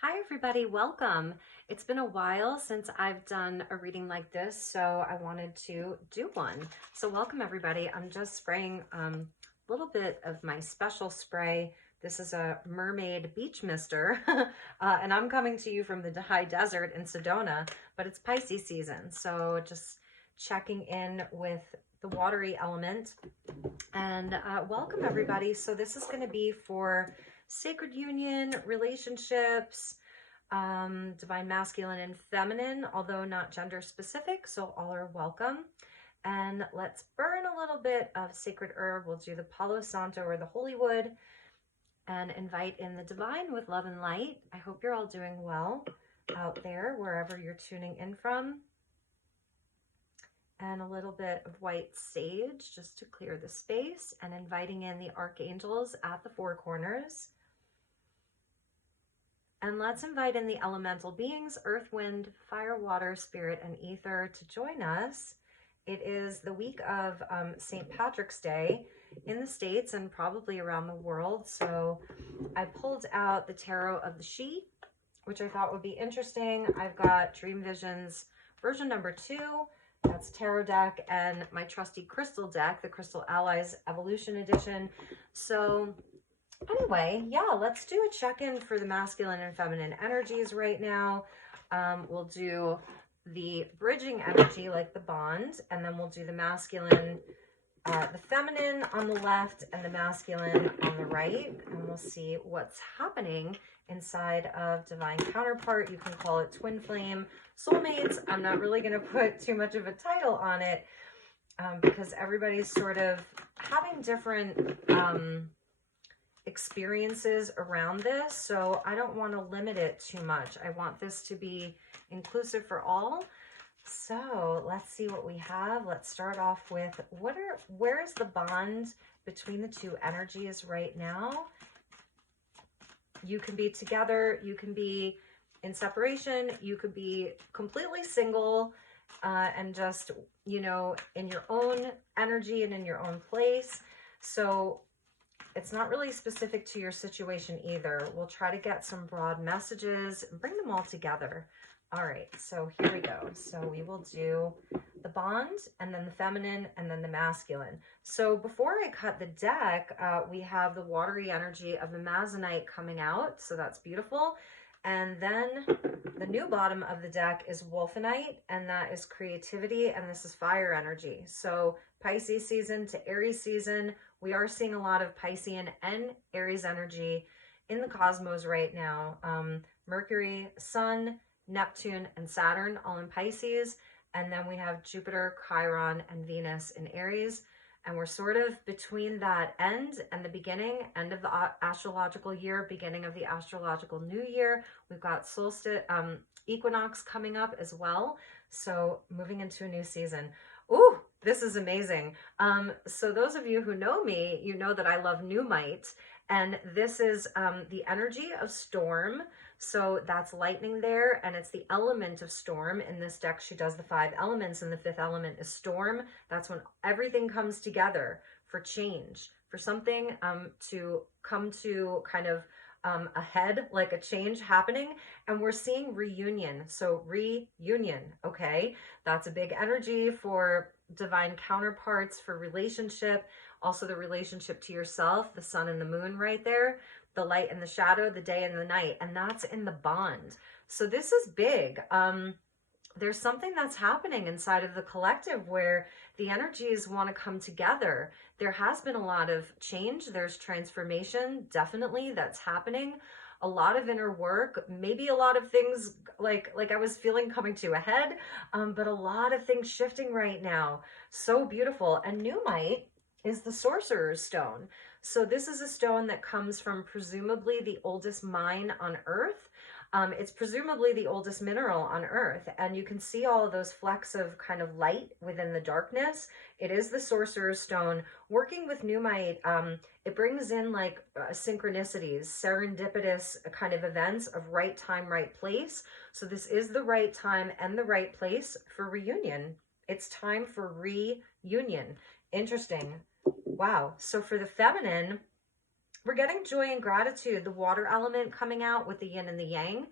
Hi everybody, welcome. It's been a while since I've done a reading like this, so I wanted to do one. So welcome everybody. I'm just spraying a little bit of my special spray. This is a mermaid beach mister, and I'm coming to you from the high desert in Sedona, but it's Pisces season, so just checking in with the watery element. And welcome everybody. So this is going to be for sacred union, relationships, divine masculine and feminine, although not gender specific, so all are welcome. And let's burn a little bit of sacred herb. We'll do the Palo Santo or the holy wood and invite in the divine with love and light. I hope you're all doing well out there, wherever you're tuning in from. And a little bit of white sage just to clear the space, and inviting in the archangels at the four corners. And let's invite in the elemental beings, earth, wind, fire, water, spirit, and ether to join us. It is the week of St. Patrick's Day in the States and probably around the world. So I pulled out the Tarot of the Sheet, which I thought would be interesting. I've got Dream Visions version number 2. That's tarot deck, and my trusty crystal deck, the Crystal Allies Evolution Edition. So anyway, yeah, let's do a check-in for the masculine and feminine energies right now. We'll do the bridging energy, like the bond, and then we'll do the masculine, the feminine on the left and the masculine on the right, and we'll see what's happening inside of divine counterpart. You can call it twin flame, soulmates. I'm not really going to put too much of a title on it because everybody's sort of having different experiences around this, so I don't want to limit it too much. I want this to be inclusive for all. So let's see what we have. Let's start off with where's the bond between the two energies right now? You can be together, you can be in separation, you could be completely single and just, you know, in your own energy and in your own place. So it's not really specific to your situation either. We'll try to get some broad messages and bring them all together. All right, so here we go. So we will do the bond, and then the feminine, and then the masculine. So before I cut the deck, we have the watery energy of the Amazonite coming out. So that's beautiful. And then the new bottom of the deck is Wolfenite, and that is creativity, and this is fire energy. So Pisces season to Aries season, we are seeing a lot of Piscean and Aries energy in the cosmos right now. Mercury, Sun, Neptune, and Saturn all in Pisces. And then we have Jupiter, Chiron, and Venus in Aries. And we're sort of between that end and the beginning, end of the astrological year, beginning of the astrological new year. We've got solstice, equinox coming up as well. So moving into a new season. Ooh, this is amazing. So those of you who know me, you know that I love Numite. And this is the energy of storm. So that's lightning there, and it's the element of storm. In this deck, she does the 5 elements, and the 5th element is storm. That's when everything comes together for change, for something to come to kind of a head, like a change happening. And we're seeing reunion. So reunion, okay? That's a big energy for divine counterparts, for relationship, also the relationship to yourself, the sun and the moon right there, the light and the shadow, the day and the night, and that's in the bond. So this is big. There's something that's happening inside of the collective where the energies want to come together. There has been a lot of change. There's transformation, definitely, that's happening. A lot of inner work, maybe a lot of things like I was feeling coming to a head, but a lot of things shifting right now. So beautiful. And Numite is the sorcerer's stone. So this is a stone that comes from presumably the oldest mine on Earth. It's presumably the oldest mineral on Earth, and you can see all of those flecks of kind of light within the darkness. It is the sorcerer's stone. Working with Numite, it brings in like synchronicities, serendipitous kind of events of right time, right place. So this is the right time and the right place for reunion. It's time for reunion. Interesting. Wow. So for the feminine, We're getting joy and gratitude, the water element coming out with the yin and the yang.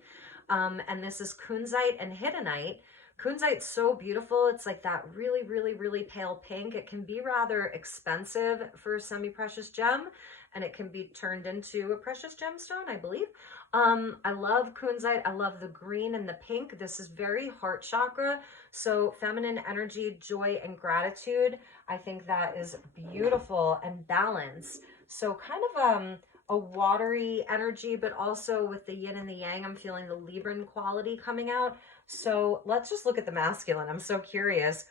And this is kunzite and hiddenite. Kunzite's so beautiful. It's like that really, really, really pale pink. It can be rather expensive for a semi-precious gem, and it can be turned into a precious gemstone, I believe. I love kunzite. I love the green and the pink. This is very heart chakra. So feminine energy, joy, and gratitude. I think that is beautiful and balance. So kind of a watery energy, but also with the yin and the yang, I'm feeling the Libran quality coming out. So let's just look at the masculine. I'm so curious.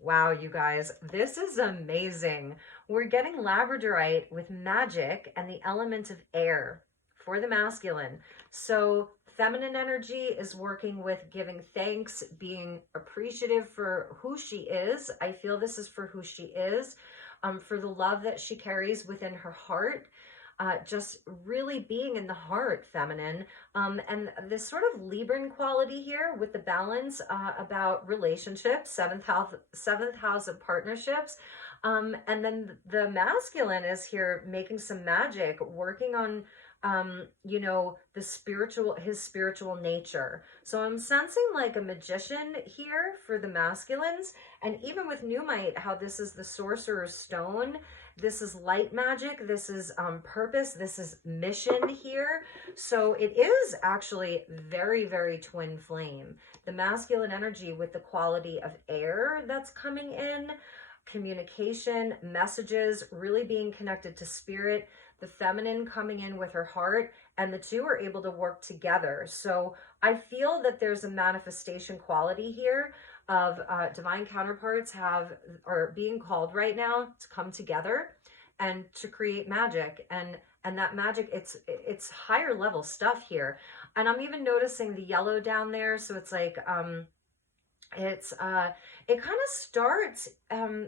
Wow, you guys, this is amazing. We're getting labradorite with magic and the element of air for the masculine. So feminine energy is working with giving thanks, being appreciative for who she is. I feel this is for who she is, for the love that she carries within her heart. Just really being in the heart, feminine. And this sort of Libran quality here with the balance about relationships, seventh house of partnerships. And then the masculine is here making some magic, working on you know, his spiritual nature. So I'm sensing like a magician here for the masculines. And even with Numite, how this is the sorcerer's stone, this is light magic, this is purpose, this is mission here. So it is actually very, very twin flame. The masculine energy with the quality of air that's coming in, communication, messages, really being connected to spirit, the feminine coming in with her heart, and the two are able to work together. So I feel that there's a manifestation quality here of divine counterparts are being called right now to come together and to create magic. And that magic, it's higher level stuff here. And I'm even noticing the yellow down there. So it's like, it kind of starts,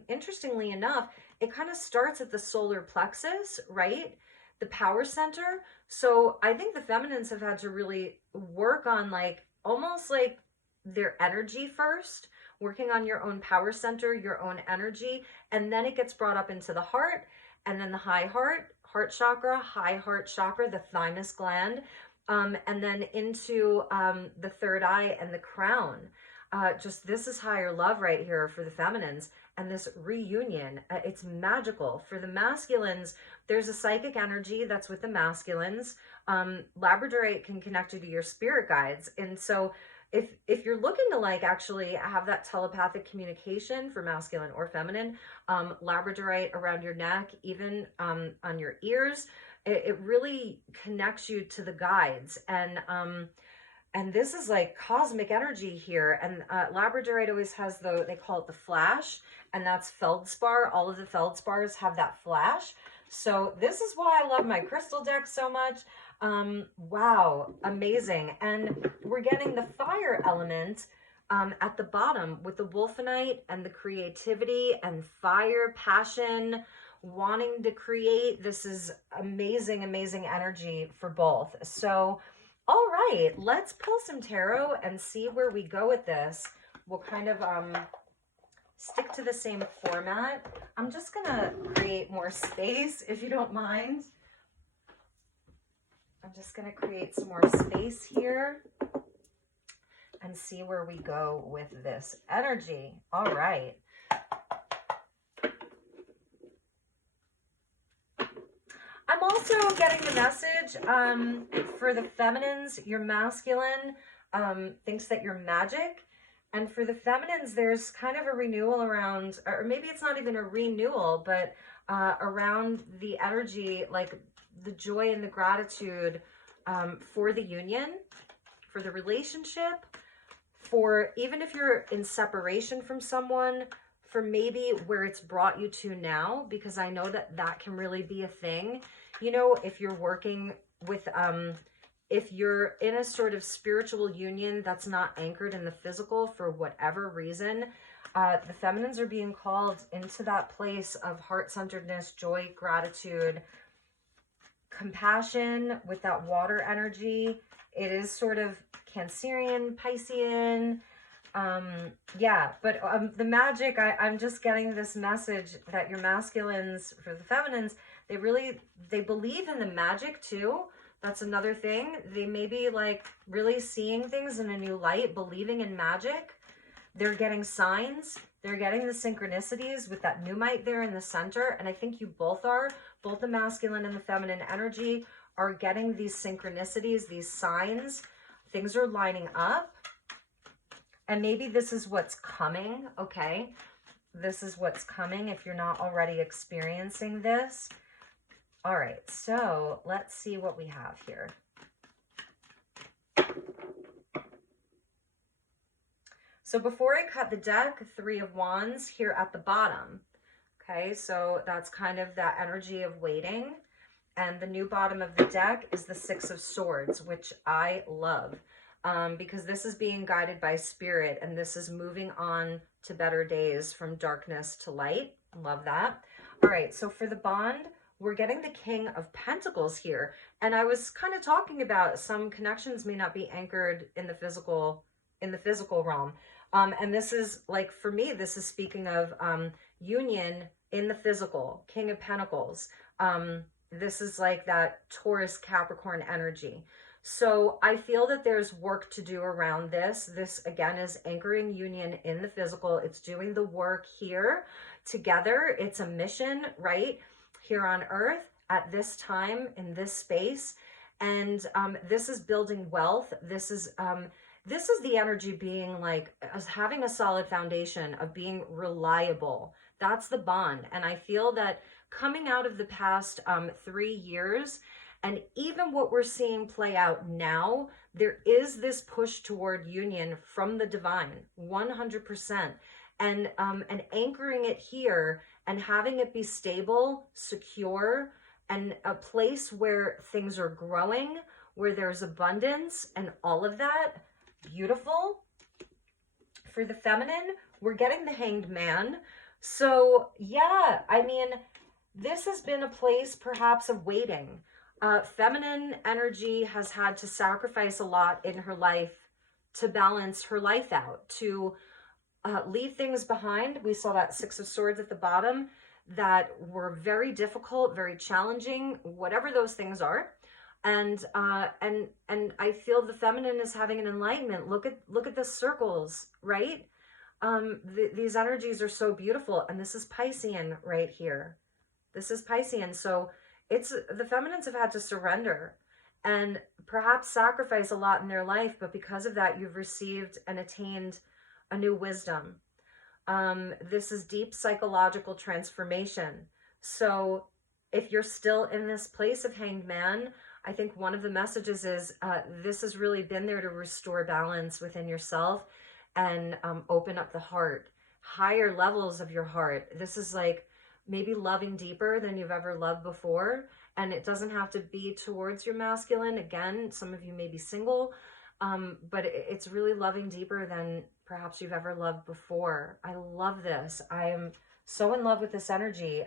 interestingly enough, it kind of starts at the solar plexus, right? The power center. So I think the feminines have had to really work on like, almost like their energy first, working on your own power center, your own energy, and then it gets brought up into the heart, and then the heart chakra, high heart chakra, the thymus gland, and then into the third eye and the crown. Just this is higher love right here for the feminines, and this reunion, it's magical. For the masculines, there's a psychic energy that's with the masculines. Labradorite can connect you to your spirit guides, and so if you're looking to like actually have that telepathic communication for masculine or feminine, labradorite around your neck, even on your ears, it really connects you to the guides. And this is like cosmic energy here. And labradorite always has they call it the flash, and that's feldspar. All of the feldspars have that flash. So this is why I love my crystal deck so much. Wow, amazing. And we're getting the fire element at the bottom with the wolfenite and the creativity and fire, passion, wanting to create. This is amazing, amazing energy for both. So all right, let's pull some tarot and see where we go with this. We'll kind of stick to the same format. I'm just gonna create more space, if you don't mind. I'm just gonna create some more space here and see where we go with this energy. All right. I'm also getting the message for the feminines, your masculine thinks that you're magic. And for the feminines, there's kind of a renewal around, or maybe it's not even a renewal, but around the energy, like the joy and the gratitude for the union, for the relationship, for even if you're in separation from someone, for maybe where it's brought you to now, because I know that that can really be a thing. You know, if you're working with, if you're in a sort of spiritual union that's not anchored in the physical for whatever reason, the feminines are being called into that place of heart-centeredness, joy, gratitude, compassion with that water energy. It is sort of Cancerian, Piscean. Yeah, but the magic, I'm just getting this message that your masculines, for the feminines, They believe in the magic too. That's another thing. They may be like really seeing things in a new light, believing in magic. They're getting signs. They're getting the synchronicities with that pneumite there in the center. And I think you both are, both the masculine and the feminine energy are getting these synchronicities, these signs. Things are lining up. And maybe this is what's coming, okay? This is what's coming if you're not already experiencing this. All right, so let's see what we have here. So before I cut the deck, 3 of Wands here at the bottom. Okay, so that's kind of that energy of waiting. And the new bottom of the deck is the 6 of Swords, which I love because this is being guided by spirit and this is moving on to better days from darkness to light. Love that. All right, so for the bond, we're getting the King of Pentacles here. And I was kind of talking about some connections may not be anchored in the physical realm. And this is like, for me, this is speaking of union in the physical, King of Pentacles. This is like that Taurus Capricorn energy. So I feel that there's work to do around this. This again is anchoring union in the physical. It's doing the work here together. It's a mission, right? Here on earth at this time in this space. And this is building wealth. This is the energy being like as having a solid foundation of being reliable. That's the bond. And I feel that coming out of the past 3 years, and even what we're seeing play out now, there is this push toward union from the divine, 100%. And anchoring it here and having it be stable, secure, and a place where things are growing, where there's abundance and all of that. Beautiful. For the feminine, we're getting the Hanged Man. So yeah, I mean, this has been a place perhaps of waiting. Feminine energy has had to sacrifice a lot in her life to balance her life out, to leave things behind. We saw that 6 of Swords at the bottom that were very difficult, very challenging, whatever those things are. And I feel the feminine is having an enlightenment. Look at the circles, right? These energies are so beautiful. And this is Piscean right here. This is Piscean. So it's the feminines have had to surrender and perhaps sacrifice a lot in their life. But because of that, you've received and attained a new wisdom. This is deep psychological transformation. So if you're still in this place of Hanged Man, I think one of the messages is this has really been there to restore balance within yourself and open up the heart, higher levels of your heart. This is like maybe loving deeper than you've ever loved before. And it doesn't have to be towards your masculine. Again, some of you may be single, but it's really loving deeper than perhaps you've ever loved before. I love this. I am so in love with this energy.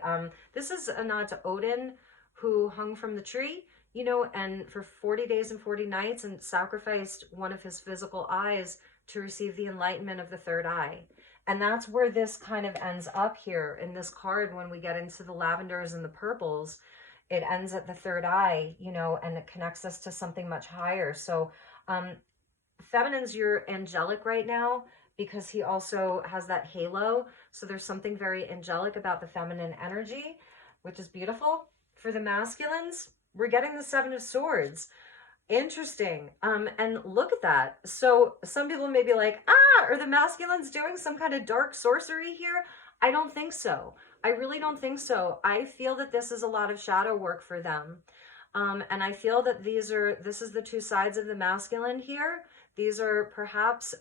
This is a nod to Odin, who hung from the tree, you know, and for 40 days and 40 nights and sacrificed one of his physical eyes to receive the enlightenment of the third eye. And that's where this kind of ends up here in this card. When we get into the lavenders and the purples, it ends at the third eye, you know, and it connects us to something much higher. So feminines, you're angelic right now because he also has that halo. So there's something very angelic about the feminine energy, which is beautiful. For the masculines, we're getting the 7 of Swords. Interesting. And look at that. So some people may be like, are the masculines doing some kind of dark sorcery here? I don't think so. I really don't think so. I feel that this is a lot of shadow work for them. And I feel that this is the 2 sides of the masculine here. These are perhaps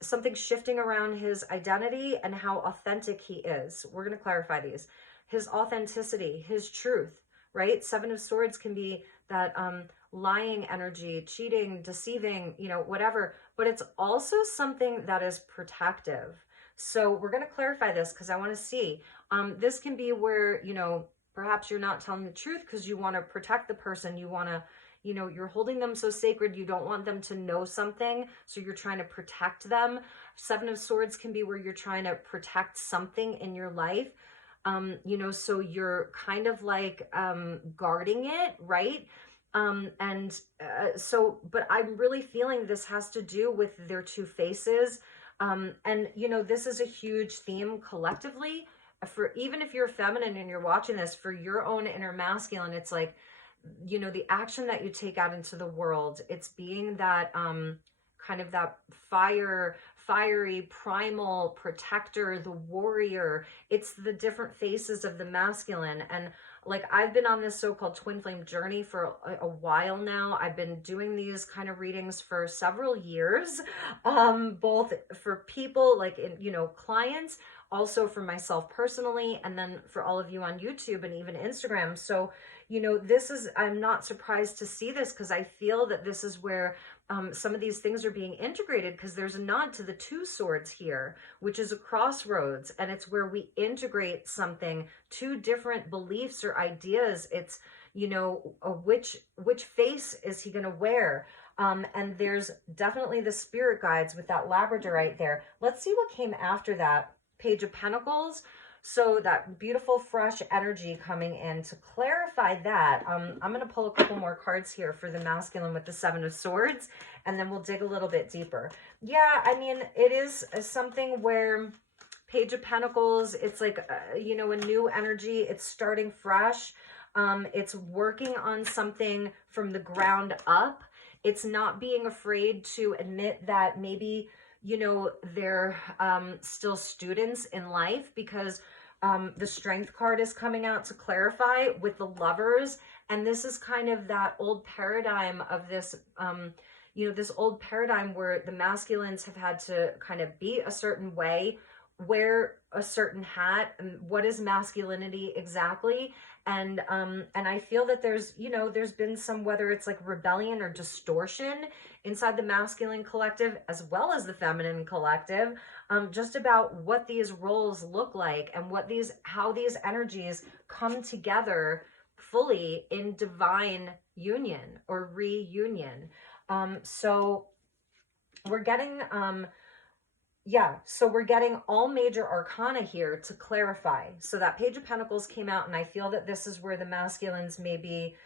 something shifting around his identity and how authentic he is. We're going to clarify these. His authenticity, his truth, right? 7 of Swords can be that lying energy, cheating, deceiving, you know, whatever. But it's also something that is protective. So we're going to clarify this because I want to see. This can be where, you know, perhaps you're not telling the truth because you want to protect the person. You want to, you know, you're holding them so sacred. You don't want them to know something. So you're trying to protect them. 7 of Swords can be where you're trying to protect something in your life. you know, so you're kind of like guarding it, right? But I'm really feeling this has to do with their two faces. And, you know, this is a huge theme collectively for, even if you're feminine and you're watching this, for your own inner masculine, it's like, you know, the action that you take out into the world, it's being that, kind of that fiery, primal protector, the warrior. It's the different faces of the masculine. And like, I've been on this so-called twin flame journey for a while now. I've been doing these kind of readings for several years, both for people like, in, you know, clients, also for myself personally, and then for all of you on YouTube and even Instagram. So, you know, this is, I'm not surprised to see this, because I feel that this is where some of these things are being integrated, because there's a nod to the two swords here, which is a crossroads, and it's where we integrate something, two different beliefs or ideas. It's, you know, which face is he going to wear? And there's definitely the spirit guides with that labradorite there. Let's see what came after that. Page of Pentacles. So that beautiful fresh energy coming in to clarify that. I'm going to pull a couple more cards here for the masculine with the Seven of Swords, and then we'll dig a little bit deeper. Yeah, I mean, it is something where Page of Pentacles, it's like, you know, a new energy. It's starting fresh. It's working on something from the ground up. It's not being afraid to admit that maybe, you know, they're still students in life, because the Strength card is coming out to clarify with the Lovers. And this is kind of that old paradigm of this, you know, this old paradigm where the masculines have had to kind of be a certain way, wear a certain hat, and what is masculinity exactly. And I feel that there's, you know, there's been some, whether it's like rebellion or distortion inside the masculine collective as well as the feminine collective, just about what these roles look like and what these, how these energies come together fully in divine union or reunion. So we're getting, yeah, so we're getting all major arcana here to clarify. So that Page of Pentacles came out, and I feel that this is where the masculines may be,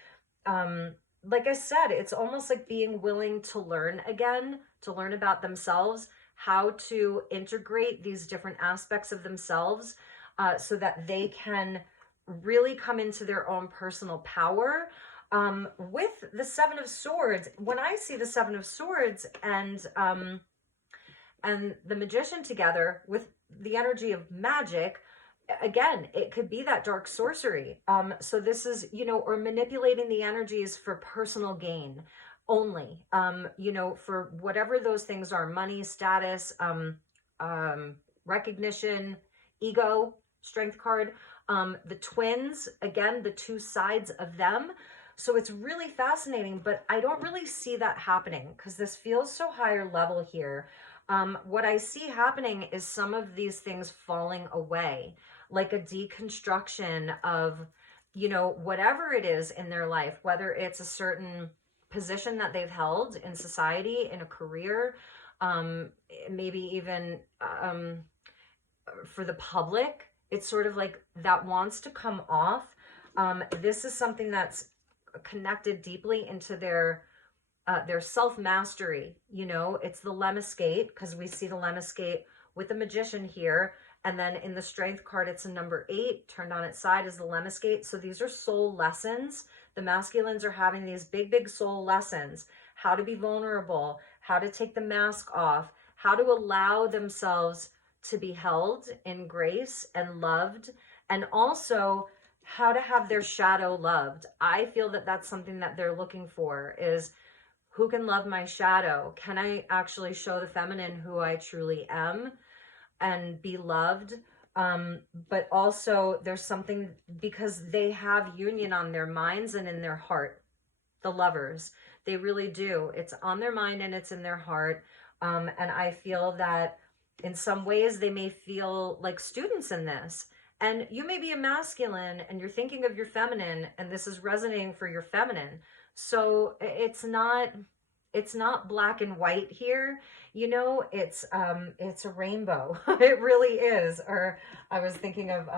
like I said, it's almost like being willing to learn again, to learn about themselves, how to integrate these different aspects of themselves, so that they can really come into their own personal power. With the Seven of Swords, when I see the Seven of Swords and the Magician together with the energy of magic, again, it could be that dark sorcery. So this is, you know, or manipulating the energies for personal gain only, you know, for whatever those things are, money, status, recognition, ego, Strength card, the twins, again, the two sides of them. So it's really fascinating, but I don't really see that happening, because this feels so higher level here. What I see happening is some of these things falling away, like a deconstruction of, you know, whatever it is in their life, whether it's a certain position that they've held in society, in a career, maybe even for the public. It's sort of like that wants to come off. This is something that's connected deeply into their self-mastery. You know, it's the Lemniscate, because we see the Lemniscate with the Magician here, and then in the Strength card it's a number 8 turned on its side is the Lemniscate. So these are soul lessons. The masculines are having these big soul lessons: how to be vulnerable, how to take the mask off, how to allow themselves to be held in grace and loved, and also how to have their shadow loved. I feel that that's something that they're looking for, is who can love my shadow? Can I actually show the feminine who I truly am and be loved? But also there's something, because they have union on their minds and in their heart, the Lovers. They really do. It's on their mind and it's in their heart. And I feel that in some ways they may feel like students in this. And you may be a masculine and you're thinking of your feminine, and this is resonating for your feminine. So it's not it's not black and white here. You know, it's a rainbow. It really is. Or I was thinking of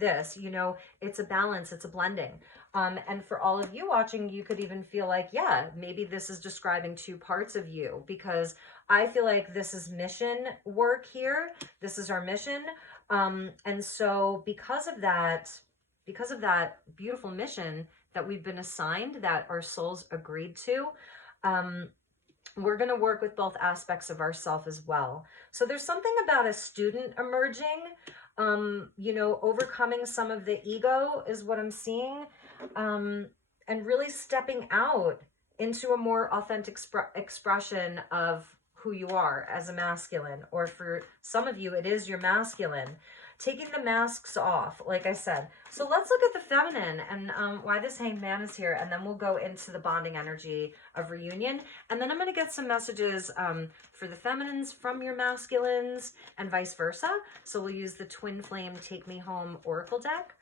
this, you know, it's a balance, it's a blending. And for all of you watching, you could even feel like, yeah, maybe this is describing two parts of you, because I feel like this is mission work here. This is our mission. And so because of that beautiful mission that we've been assigned, that our souls agreed to, we're going to work with both aspects of ourself as well. So there's something about a student emerging, you know, overcoming some of the ego is what I'm seeing, and really stepping out into a more authentic expression of who you are as a masculine, or for some of you, it is your masculine. Taking the masks off, like I said. So let's look at the feminine and why this Hanged Man is here, and then we'll go into the bonding energy of reunion. And then I'm going to get some messages for the feminines from your masculines and vice versa. So we'll use the Twin Flame Take Me Home Oracle deck.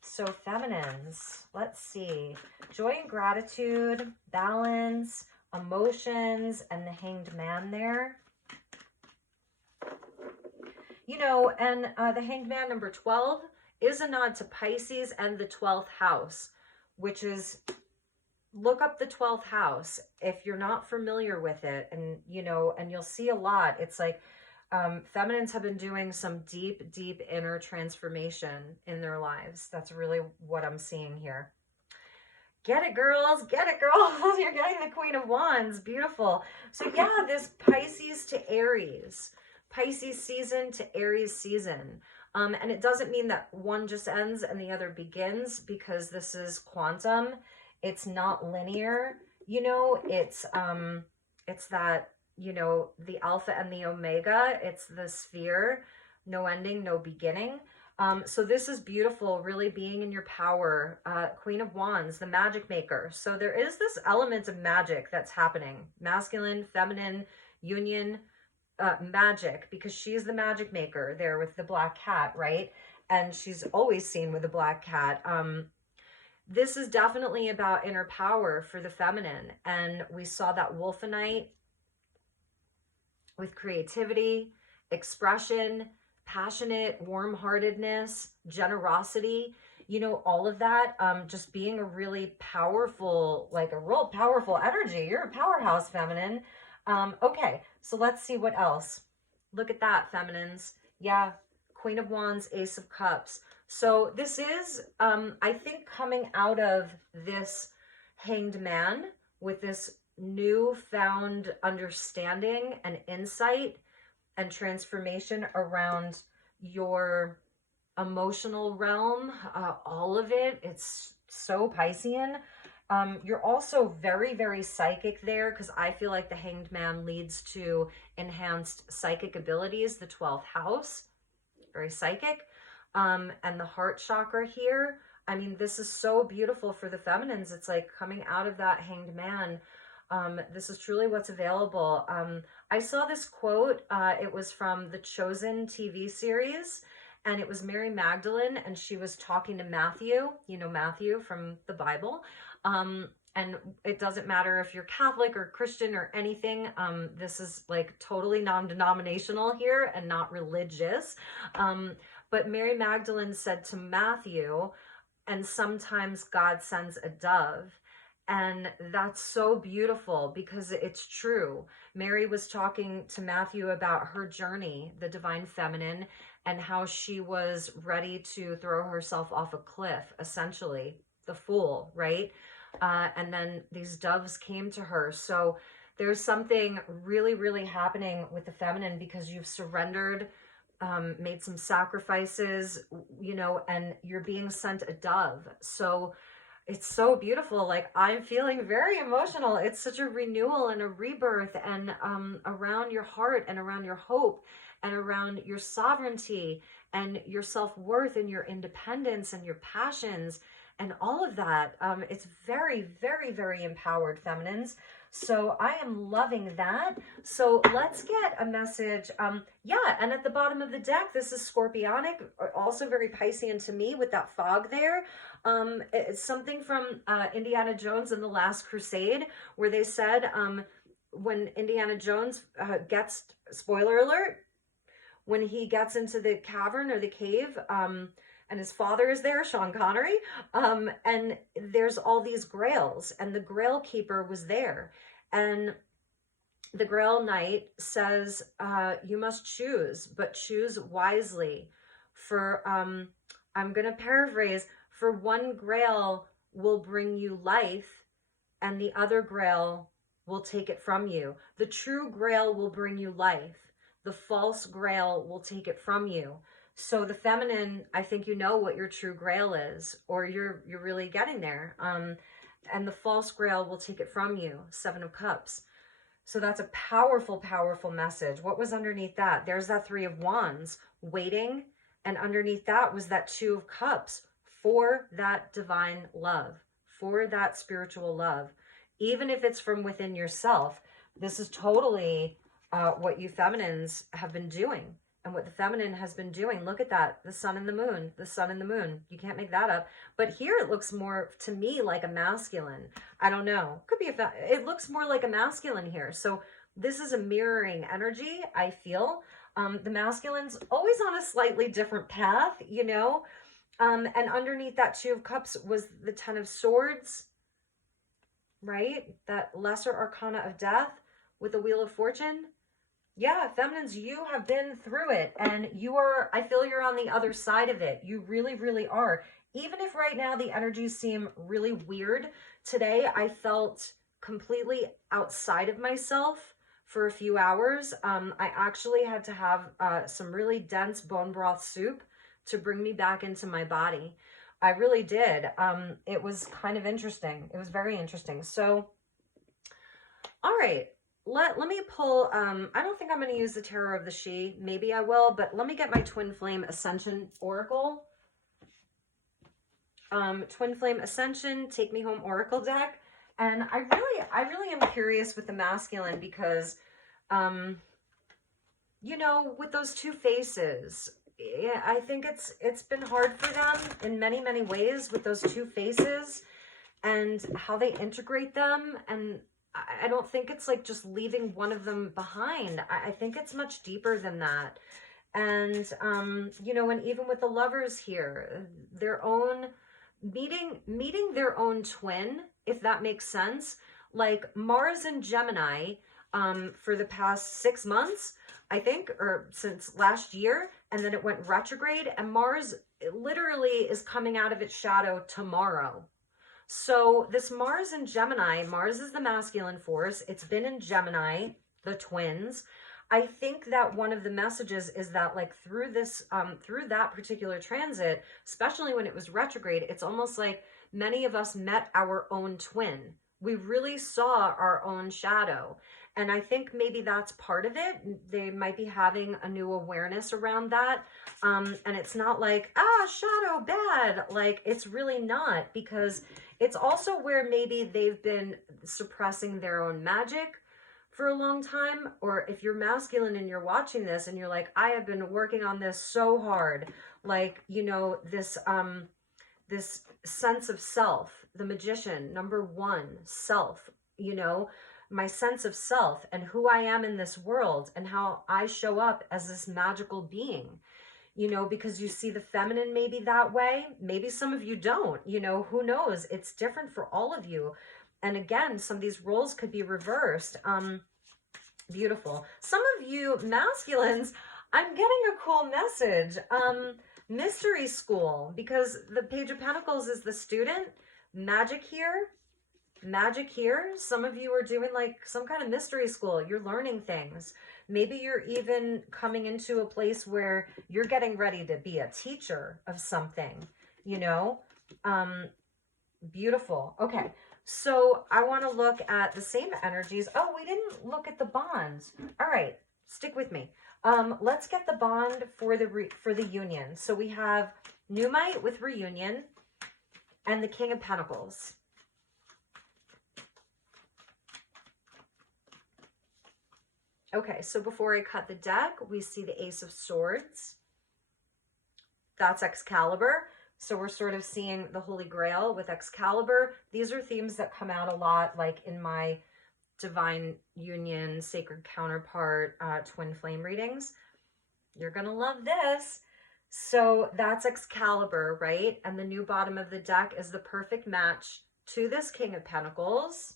So feminines, let's see. Joy and gratitude, balance, emotions, and the Hanged Man there. You know, and the Hanged Man number 12 is a nod to Pisces and the 12th house, which is, look up the 12th house if you're not familiar with it. And, you know, and you'll see a lot. It's like feminines have been doing some deep, deep inner transformation in their lives. That's really what I'm seeing here. Get it, girls. Get it, girls. You're getting the Queen of Wands. Beautiful. So yeah, this Pisces to Aries. Pisces season to Aries season. And it doesn't mean that one just ends and the other begins, because this is quantum. It's not linear. You know, it's that, you know, the alpha and the omega. It's the sphere, no ending, no beginning. So this is beautiful, really being in your power. Queen of Wands, the magic maker. So there is this element of magic that's happening. Masculine, feminine, union, magic, because she's the magic maker there with the black cat, right? And she's always seen with a black cat. This is definitely about inner power for the feminine. And we saw that Wolfenite with creativity, expression, passionate, warm-heartedness, generosity, you know, all of that, just being a really powerful, like a real powerful energy. You're a powerhouse, feminine. Okay, so let's see what else. Look at that, feminines. Yeah, Queen of Wands, Ace of Cups. So this is, I think, coming out of this Hanged Man with this newfound understanding and insight and transformation around your emotional realm, all of it. It's so Piscean. You're also very, very psychic there, because I feel like the Hanged Man leads to enhanced psychic abilities, the 12th house, very psychic. And the heart chakra here, I mean, this is so beautiful for the feminines. It's like coming out of that Hanged Man. This is truly what's available. I saw this quote. It was from the Chosen TV series, and it was Mary Magdalene, and she was talking to Matthew, you know, Matthew from the Bible. And it doesn't matter if you're Catholic or Christian or anything. This is like totally non-denominational here and not religious. But Mary Magdalene said to Matthew, and sometimes God sends a dove. And that's so beautiful, because it's true. Mary was talking to Matthew about her journey, the divine feminine, and how she was ready to throw herself off a cliff, essentially, the fool, right? And then these doves came to her. So there's something really, really happening with the feminine, because you've surrendered, made some sacrifices, you know, and you're being sent a dove. So it's so beautiful. Like, I'm feeling very emotional. It's such a renewal and a rebirth, and around your heart and around your hope and around your sovereignty and your self-worth and your independence and your passions and all of that. It's very, very, very empowered, feminines. So I am loving that. So let's get a message. Yeah, and at the bottom of the deck, this is Scorpionic, also very Piscean to me with that fog there. It's something from Indiana Jones and the Last Crusade, where they said, when Indiana Jones gets, spoiler alert, when he gets into the cavern or the cave, and his father is there, Sean Connery, and there's all these grails, and the grail keeper was there, and the Grail Knight says, you must choose, but choose wisely. For, I'm going to paraphrase, for one Grail will bring you life, and the other Grail will take it from you. The true Grail will bring you life. The false Grail will take it from you. So the feminine, I think you know what your true Grail is, or you're really getting there. And the false Grail will take it from you. 7 of Cups. So that's a powerful, powerful message. What was underneath that? There's that 3 of Wands, waiting. And underneath that was that 2 of Cups for that divine love, for that spiritual love. Even if it's from within yourself, this is totally what you feminines have been doing. And what the feminine has been doing. Look at that. The sun and the moon. The sun and the moon. You can't make that up. But here it looks more, to me, like a masculine. I don't know. Could be it looks more like a masculine here. So this is a mirroring energy, I feel. The masculine's always on a slightly different path, you know. And underneath that 2 of Cups was the 10 of Swords, right? That lesser arcana of death with the Wheel of Fortune. Yeah, feminines, you have been through it, and you are, I feel you're on the other side of it. You really, really are. Even if right now the energies seem really weird, today I felt completely outside of myself for a few hours. I actually had to have some really dense bone broth soup to bring me back into my body. I really did. It was kind of interesting. It was very interesting. So, all right. Let me pull, I don't think I'm going to use the Tarot of the She. Maybe I will, but let me get my Twin Flame Ascension Oracle. Twin Flame Ascension, Take Me Home Oracle deck. And I really am curious with the masculine because, you know, with those 2 faces, yeah, I think it's been hard for them in many, many ways with those 2 faces and how they integrate them. And I don't think it's like just leaving one of them behind. I think it's much deeper than that. And, you know, and even with the lovers here, their own meeting their own twin, if that makes sense. Like Mars and Gemini, for the past 6 months, I think, or since last year, and then it went retrograde, and Mars literally is coming out of its shadow tomorrow. So this Mars in Gemini, Mars is the masculine force. It's been in Gemini, the twins. I think that one of the messages is that like through this, through that particular transit, especially when it was retrograde, it's almost like many of us met our own twin. We really saw our own shadow. And I think maybe that's part of it. They might be having a new awareness around that. And it's not like, shadow, bad. Like, it's really not, because it's also where maybe they've been suppressing their own magic for a long time. Or if you're masculine and you're watching this and you're like, I have been working on this so hard. Like, you know, this sense of self, the Magician, number 1, self, you know, my sense of self and who I am in this world and how I show up as this magical being, you know, because you see the feminine maybe that way. Maybe some of you don't, you know, who knows? It's different for all of you. And again, some of these roles could be reversed. Beautiful. Some of you masculines, I'm getting a cool message. Mystery school, because the Page of Pentacles is the student. Magic here. Magic here. Some of you are doing like some kind of mystery school. You're learning things. Maybe you're even coming into a place where you're getting ready to be a teacher of something, you know. Beautiful. Okay, so I want to look at the same energies. Oh, we didn't look at the bonds. All right, stick with me. Let's get the bond for the union. So we have Numite with ReUnion and the King of Pentacles. Okay, so before I cut the deck, we see the Ace of Swords. That's Excalibur. So we're sort of seeing the Holy Grail with Excalibur. These are themes that come out a lot, like in my divine union, sacred counterpart, twin flame readings, you're going to love this. So that's Excalibur, right? And the new bottom of the deck is the perfect match to this King of Pentacles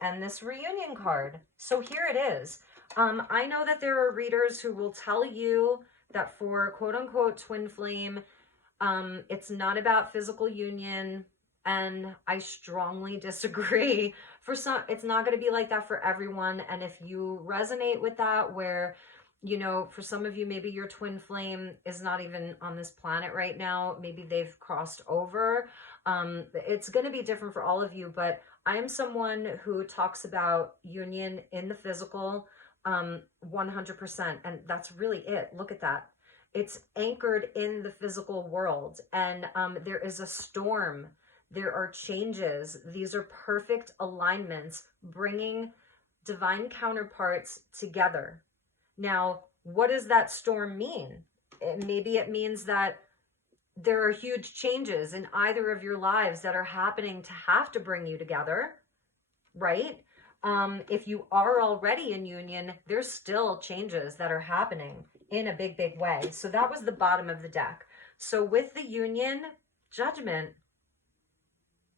and this reunion card. So here it is. I know that there are readers who will tell you that for quote unquote twin flame, it's not about physical union. And I strongly disagree. For some, it's not going to be like that for everyone. And if you resonate with that, where, you know, for some of you, maybe your twin flame is not even on this planet right now. Maybe they've crossed over. It's going to be different for all of you, but I am someone who talks about union in the physical 100%. And that's really it. Look at that. It's anchored in the physical world. And there is a storm. There are changes. These are perfect alignments, bringing divine counterparts together. Now, what does that storm mean? Maybe it means that there are huge changes in either of your lives that are happening to have to bring you together, right? If you are already in union, there's still changes that are happening in a big, big way. So that was the bottom of the deck. So with the union, Judgment,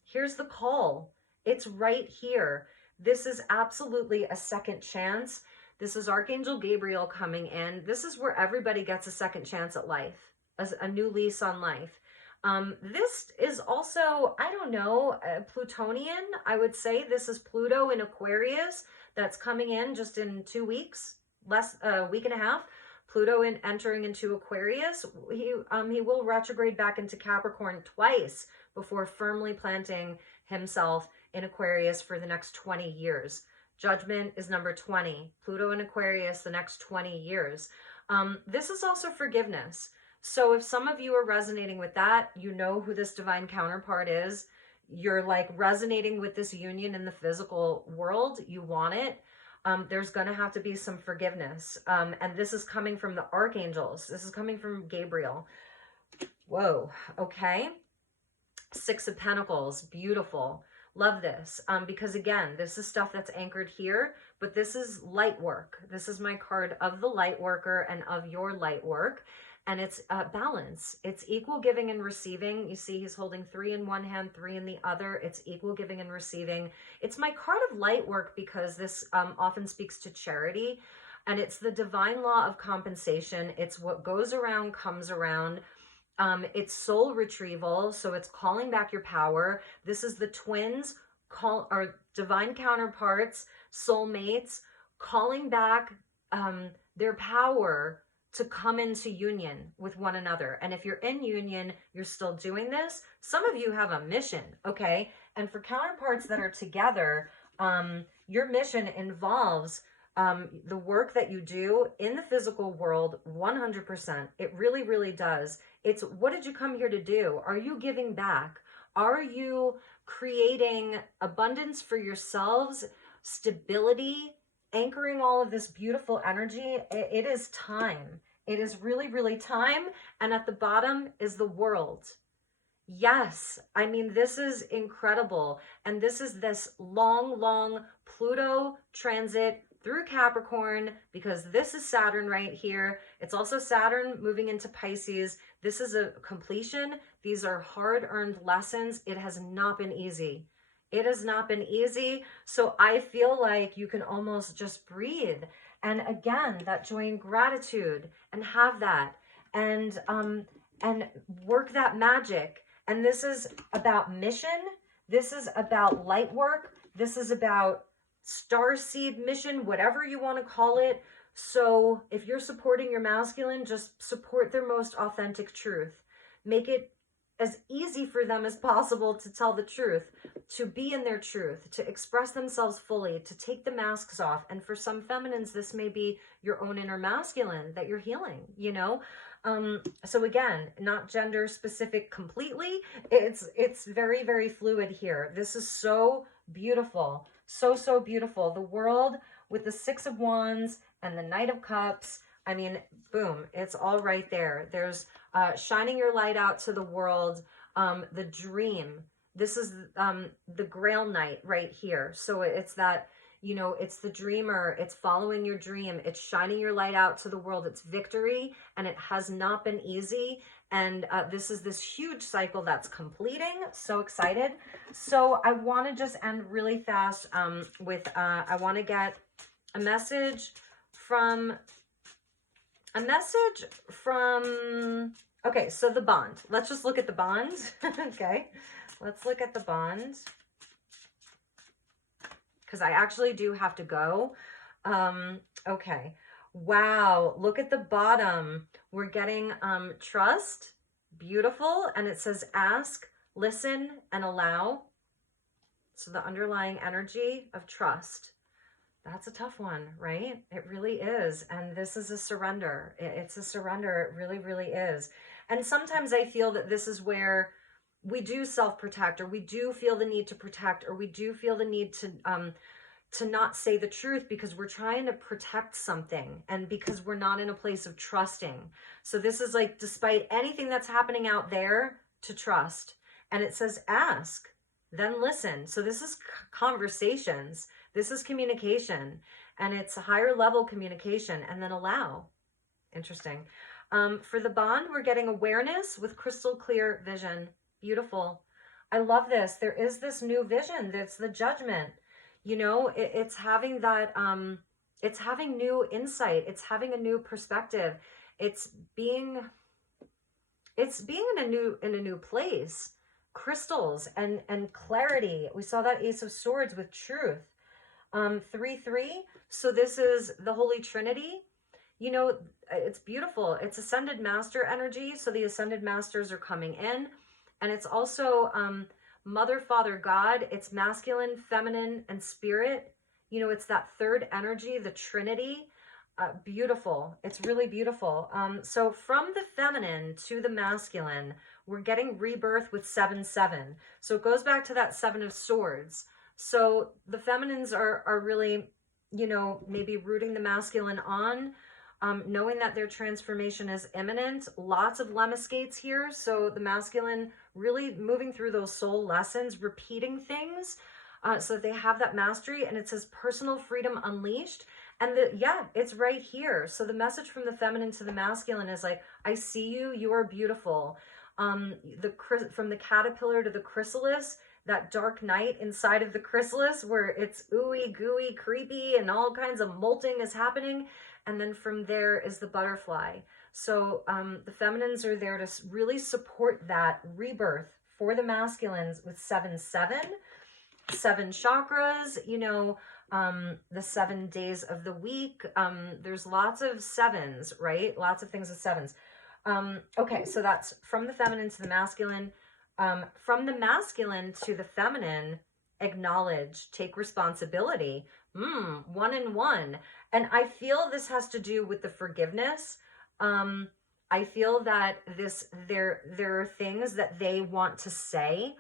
here's the call. It's right here. This is absolutely a second chance. This is Archangel Gabriel coming in. This is where everybody gets a second chance at life, a new lease on life. This is also, I don't know, Plutonian. I would say this is Pluto in Aquarius that's coming in just in 2 weeks, a week and a half. Pluto entering into Aquarius. He will retrograde back into Capricorn twice before firmly planting himself in Aquarius for the next 20 years. Judgment is number 20. Pluto in Aquarius, the next 20 years. This is also forgiveness. So if some of you are resonating with that, you know who this divine counterpart is. You're like resonating with this union in the physical world. You want it. There's going to have to be some forgiveness. And this is coming from the archangels. This is coming from Gabriel. Whoa. Okay. Six of Pentacles. Beautiful. Love this. Because again, this is stuff that's anchored here, but this is light work. This is my card of the light worker and of your light work. And it's balance. It's equal giving and receiving. You see he's holding 3 in one hand, 3 in the other. It's equal giving and receiving. It's my card of light work because this often speaks to charity. And it's the divine law of compensation. It's what goes around comes around. It's soul retrieval. So it's calling back your power. This is the twins, or divine counterparts, soulmates, calling back their power to come into union with one another. And if you're in union, you're still doing this. Some of you have a mission, okay? And for counterparts that are together, your mission involves the work that you do in the physical world 100%. It really, really does. It's what did you come here to do? Are you giving back? Are you creating abundance for yourselves, stability, anchoring all of this beautiful energy? It is time. It is really, really time. And at the bottom is the world. Yes, I mean, this is incredible. And this is this long, long Pluto transit through Capricorn, because this is Saturn right here. It's also Saturn moving into Pisces. This is a completion. These are hard-earned lessons. It has not been easy. It has not been easy. So I feel like you can almost just breathe. And again, that joy and gratitude, and have that, and work that magic. And this is about mission. This is about light work. This is about starseed mission, whatever you want to call it. So if you're supporting your masculine, just support their most authentic truth. Make it as easy for them as possible to tell the truth, to be in their truth, to express themselves fully, to take the masks off. And for some feminines, this may be your own inner masculine that you're healing, you know? So again, not gender specific completely. It's very, very fluid here. This is so beautiful. So, so beautiful. The world with the 6 of Wands and the Knight of Cups. I mean, boom, it's all right there. There's shining your light out to the world, the dream, This is the Grail night right here. So it's that, you know, it's the dreamer, it's following your dream, it's shining your light out to the world, it's victory, and it has not been easy. And this is this huge cycle that's completing. So excited. So I want to just end really fast with, I want to get a message from, okay, so the bond. Let's just look at the bond. Okay, let's look at the bond. Because I actually do have to go. Okay. Wow, look at the bottom. We're getting trust, beautiful, and it says ask, listen, and allow. So the underlying energy of trust. That's a tough one, right? It really is. And this is a surrender. It's a surrender. It really, really is. And sometimes I feel that this is where we do self-protect, or we do feel the need to protect, or we do feel the need to not say the truth because we're trying to protect something and because we're not in a place of trusting. So this is like, despite anything that's happening out there, to trust. And it says ask, then listen. So this is conversations. This is communication, and it's a higher level communication, and then allow. Interesting. For the bond, we're getting awareness with crystal clear vision. Beautiful. I love this. There is this new vision. That's the judgment. You know, it's having that, it's having new insight. It's having a new perspective. It's being in a new place. Crystals and clarity. We saw that Ace of Swords with truth. 3-3. So this is the Holy Trinity. You know, it's beautiful. It's Ascended Master energy. So the Ascended Masters are coming in. And it's also Mother, Father, God. It's masculine, feminine, and spirit. You know, it's that third energy, the Trinity. Beautiful. It's really beautiful. So from the feminine to the masculine, we're getting rebirth with 7-7. So it goes back to that 7 of Swords. So the feminines are really, you know, maybe rooting the masculine on, knowing that their transformation is imminent. Lots of lemniscates here. So the masculine really moving through those soul lessons, repeating things so that they have that mastery. And it says personal freedom unleashed. And yeah, it's right here. So the message from the feminine to the masculine is like, I see you, you are beautiful. From the caterpillar to the chrysalis, that dark night inside of the chrysalis where it's ooey gooey creepy and all kinds of molting is happening, and then from there is the butterfly. So the feminines are there to really support that rebirth for the masculines with 7-7, 7 chakras, you know, the 7 days of the week. There's lots of 7s, right? Lots of things with 7s. Okay, so that's from the feminine to the masculine. From the masculine to the feminine, acknowledge, take responsibility. 1 and 1. And I feel this has to do with the forgiveness. I feel that there are things that they want to say.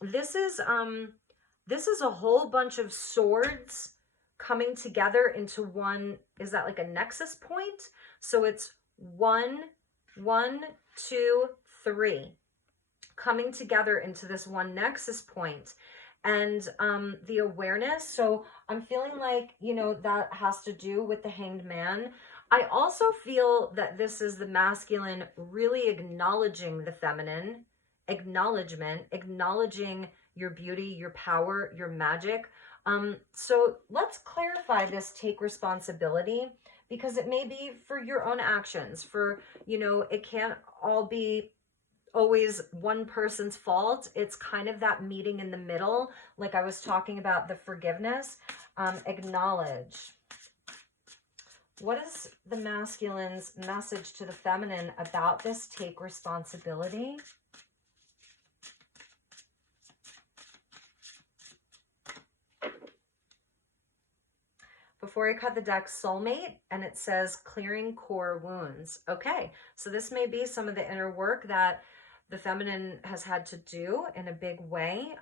This is a whole bunch of swords coming together into one. Is that like a nexus point? So it's 1, 2, 3. Coming together into this one nexus point. And the awareness, so I'm feeling like, you know, that has to do with the Hanged Man. I also feel that this is the masculine really acknowledging the feminine, acknowledging your beauty, your power, your magic. So let's clarify this take responsibility, because it may be for your own actions, for, you know, it can't all be always one person's fault. It's kind of that meeting in the middle, like I was talking about the forgiveness. Acknowledge. What is the masculine's message to the feminine about this take responsibility? Before I cut the deck, soulmate, and it says clearing core wounds. Okay, so this may be some of the inner work that the feminine has had to do in a big way.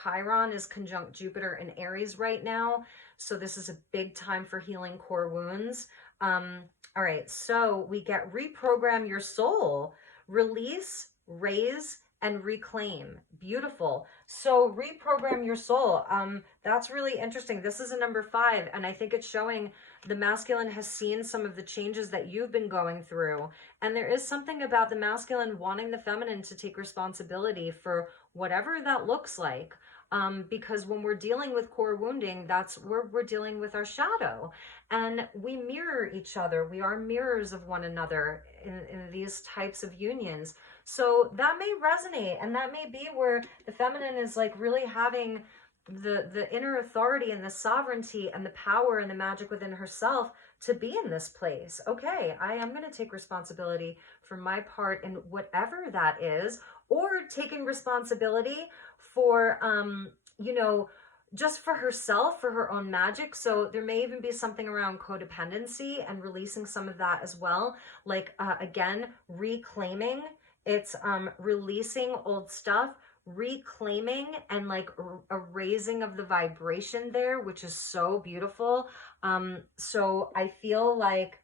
Chiron is conjunct Jupiter in Aries right now, so this is a big time for healing core wounds. All right, so we get reprogram your soul, release, raise, and reclaim. Beautiful. So reprogram your soul. That's really interesting. This is a number 5, and I think it's showing the masculine has seen some of the changes that you've been going through. And there is something about the masculine wanting the feminine to take responsibility for whatever that looks like. Because when we're dealing with core wounding, that's where we're dealing with our shadow. And we mirror each other. We are mirrors of one another in these types of unions. So that may resonate, and that may be where the feminine is like really having the inner authority and the sovereignty and the power and the magic within herself to be in this place. Okay, I am going to take responsibility for my part in whatever that is, or taking responsibility for, you know, just for herself, for her own magic. So there may even be something around codependency and releasing some of that as well. Like, again, reclaiming. It's releasing old stuff, reclaiming, and like a raising of the vibration there, which is so beautiful. So I feel like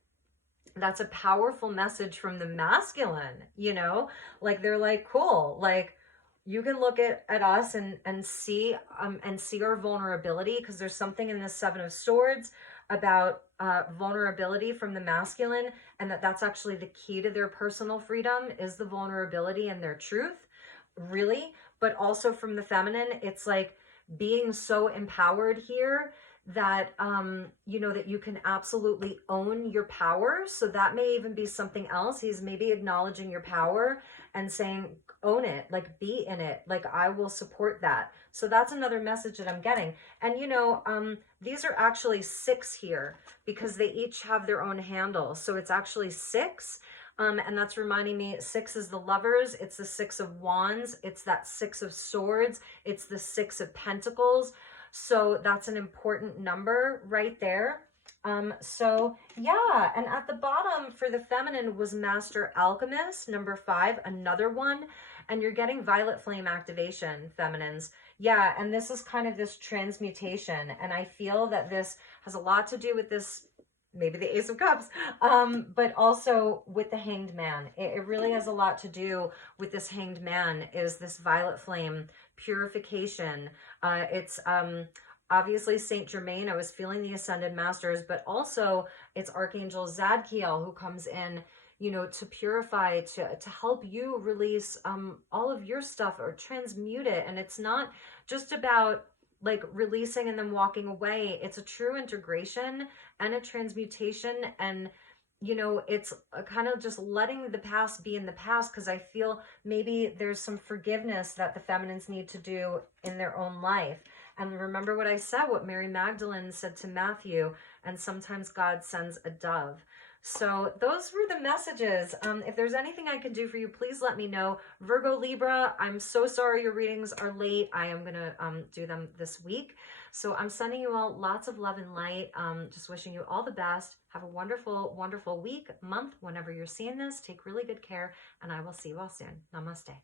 that's a powerful message from the masculine, you know, like they're like, cool, like you can look at us and see our vulnerability, because there's something in the 7 of Swords about vulnerability from the masculine, and that's actually the key to their personal freedom, is the vulnerability and their truth, really. But also from the feminine, it's like being so empowered here that you know, that you can absolutely own your power. So that may even be something else. He's maybe acknowledging your power and saying, own it, like be in it, like I will support that. So that's another message that I'm getting. And you know, these are actually 6 here because they each have their own handle. So it's actually 6. And that's reminding me, 6 is the Lovers, it's the 6 of Wands, it's that 6 of Swords, it's the 6 of Pentacles. So that's an important number right there. So yeah, and at the bottom for the feminine was Master Alchemist, number 5, another one. And you're getting Violet Flame activation, feminines. Yeah, and this is kind of this transmutation. And I feel that this has a lot to do with this, maybe the Ace of Cups, but also with the Hanged Man. It really has a lot to do with this Hanged Man, is this Violet Flame purification. It's obviously Saint Germain. I was feeling the Ascended Masters, but also it's Archangel Zadkiel who comes in, you know, to purify, to help you release all of your stuff or transmute it. And it's not just about like releasing and then walking away. It's a true integration and a transmutation. And, you know, it's a kind of just letting the past be in the past, because I feel maybe there's some forgiveness that the feminines need to do in their own life. And remember what I said, what Mary Magdalene said to Matthew, and sometimes God sends a dove. So those were the messages. If there's anything I can do for you, please let me know. Virgo, Libra, I'm so sorry your readings are late. I am going to do them this week. So I'm sending you all lots of love and light. Just wishing you all the best. Have a wonderful, wonderful week, month, whenever you're seeing this. Take really good care, and I will see you all soon. Namaste.